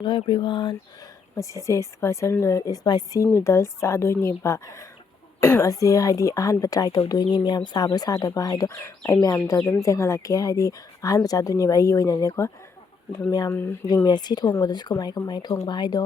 Hello everyone, ꯉꯁꯤꯁꯦ ꯏꯁꯄꯥꯏꯁꯤ noodles ꯆꯥꯗꯣꯏꯅꯦꯕ ꯑꯁꯤ ꯍꯥꯏꯗꯤ ꯑꯍꯥꯟꯕ ꯇ꯭ꯔꯥꯏ ꯇꯧꯗꯣꯏꯅꯤ, ꯃꯌꯥꯝ ꯁꯥꯕ ꯁꯥꯗꯕ ꯍꯥꯏꯗꯣ ꯑꯩ ꯃꯌꯥꯝꯗ ꯑꯗꯨꯝ ꯌꯦꯡꯍꯜꯂꯛꯀꯦ, ꯍꯥꯏꯗꯤ ꯑꯍꯥꯟꯕ ꯆꯥꯗꯣꯏꯅꯦꯕ ꯑꯩꯒꯤ ꯑꯣꯏꯅꯅꯦꯀꯣ. ꯑꯗꯨ ꯃꯌꯥꯝ ꯌꯦꯡꯃꯤꯟꯅꯁꯤ ꯊꯣꯡꯕꯗꯁꯨ ꯀꯃꯥꯏ ꯊꯣꯡꯕ ꯍꯥꯏꯗꯣ.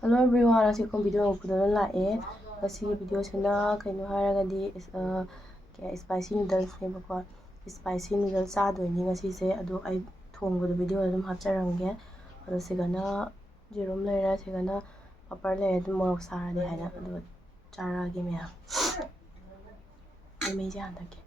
ꯍꯜꯂꯣ ꯑꯦꯕ꯭ꯔꯤꯋꯥꯟ, ꯑꯁꯤꯀꯣ ꯚꯤꯗꯤꯑꯣ ꯑꯃ ꯐꯖꯅ ꯂꯥꯛꯑꯦ. ꯉꯁꯤꯒꯤ ꯚꯤꯗꯤꯑꯣꯁꯤꯅ ꯀꯩꯅꯣ ꯍꯥꯏꯔꯒꯗꯤ ꯏꯁꯄꯥꯏꯁꯤ ꯅꯨꯗꯜꯁꯅꯦꯕꯀꯣ. ꯏꯁꯄꯥꯏꯁꯤ ꯅꯨꯗꯜꯁ ꯆꯥꯗꯣꯏꯅꯤ ꯉꯁꯤꯁꯦ. ꯑꯗꯣ ꯑꯩ ꯊꯣꯡꯕꯗꯣ ꯚꯤꯗꯤꯑꯣ ꯑꯗꯨꯝ ꯍꯥꯞꯆꯔꯝꯒꯦ. ꯑꯗꯣ ꯁꯤꯒꯅ ꯌꯦꯔꯨꯝ ꯂꯩꯔꯦ, ꯁꯤꯒꯅ ꯄꯥꯄꯔ ꯂꯩꯔꯦ, ꯑꯗꯨꯝ ꯃꯣꯔꯣꯛ ꯁꯥꯔꯅꯤ ꯍꯥꯏꯅ. ꯑꯗꯨꯒ ꯆꯥꯔꯛꯑꯒꯦ ꯃꯌꯥꯝ. ꯑꯩ ꯃꯩꯁꯦ ꯍꯥꯟꯊꯒꯦ.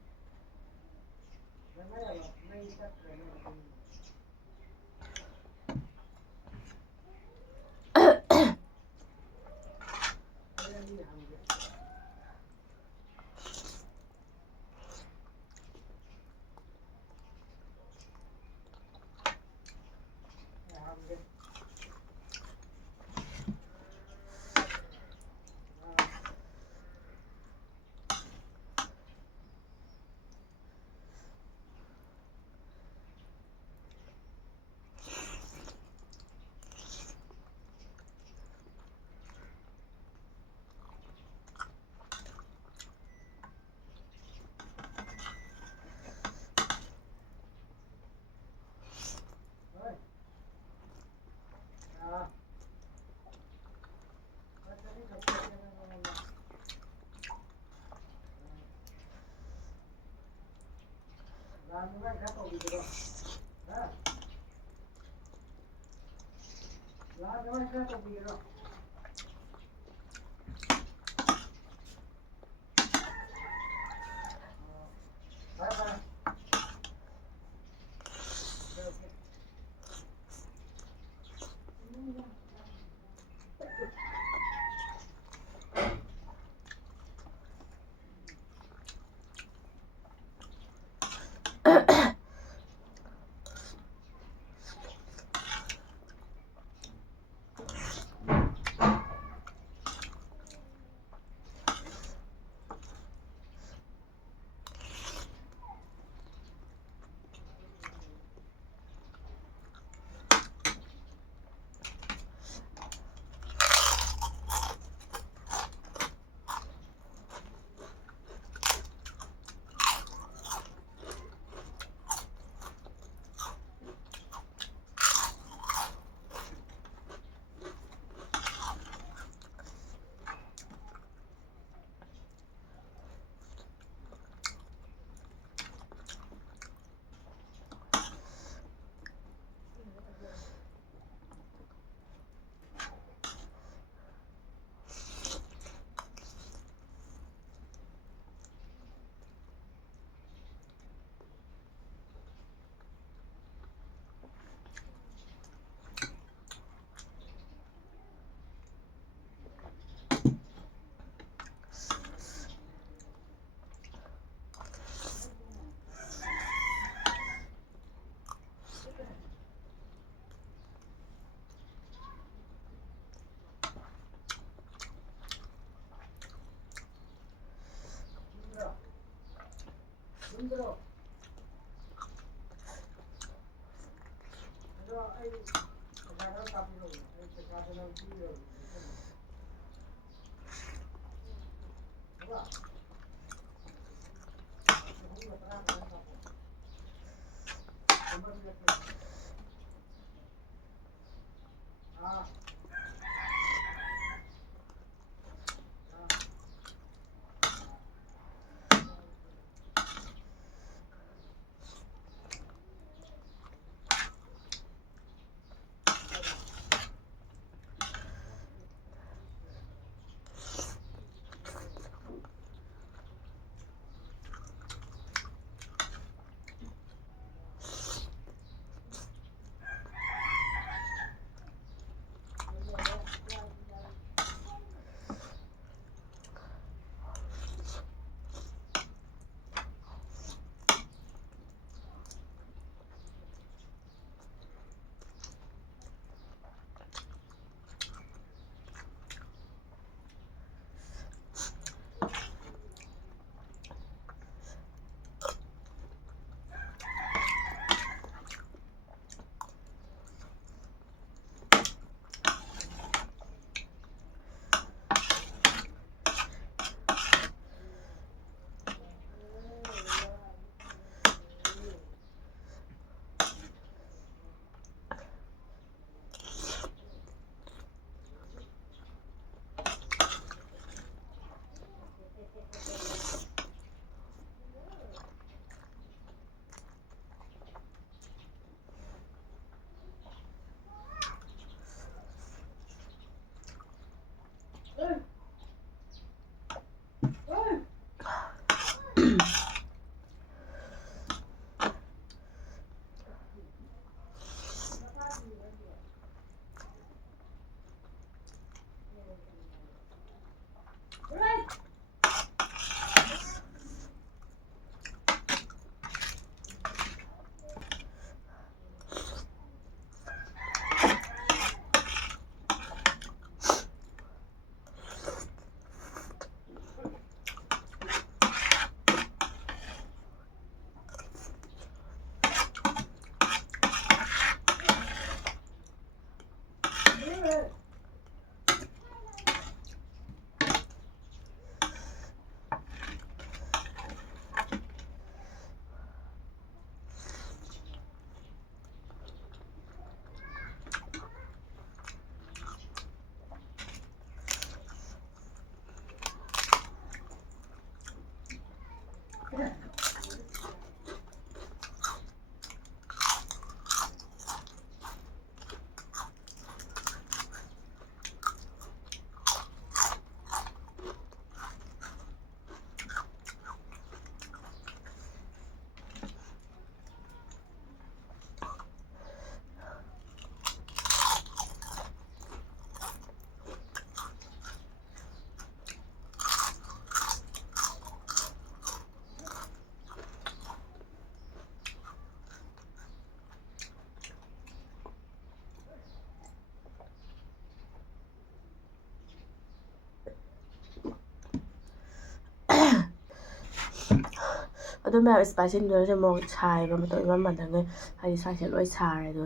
ꯑꯗꯨ ꯃꯌꯥꯝ ꯏꯁꯄꯥꯏꯁꯤ ꯅꯨꯗꯜꯁꯦ ꯃꯣꯔꯣꯛ ꯁꯥꯏꯕ ꯃꯇꯧ ꯏꯃꯥꯟ ꯃꯥꯟꯅꯉꯩ ꯍꯥꯏꯗꯤ ꯁ꯭ꯋꯥꯏꯁꯦ ꯂꯣꯏ ꯁꯥꯔꯦ ꯑꯗꯣ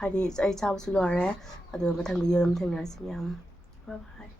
ꯍꯥꯏꯗꯤ ꯑꯩ ꯆꯥꯕꯁꯨ ꯂꯣꯏꯔꯦ ꯑꯗꯨꯒ ꯃꯊꯪ ꯚꯤꯗꯤꯑꯣ ꯑꯗꯨꯝ ꯊꯦꯡꯅꯔꯁꯤ ꯃꯌꯥꯝ ꯕꯥꯏ ꯕꯥꯏ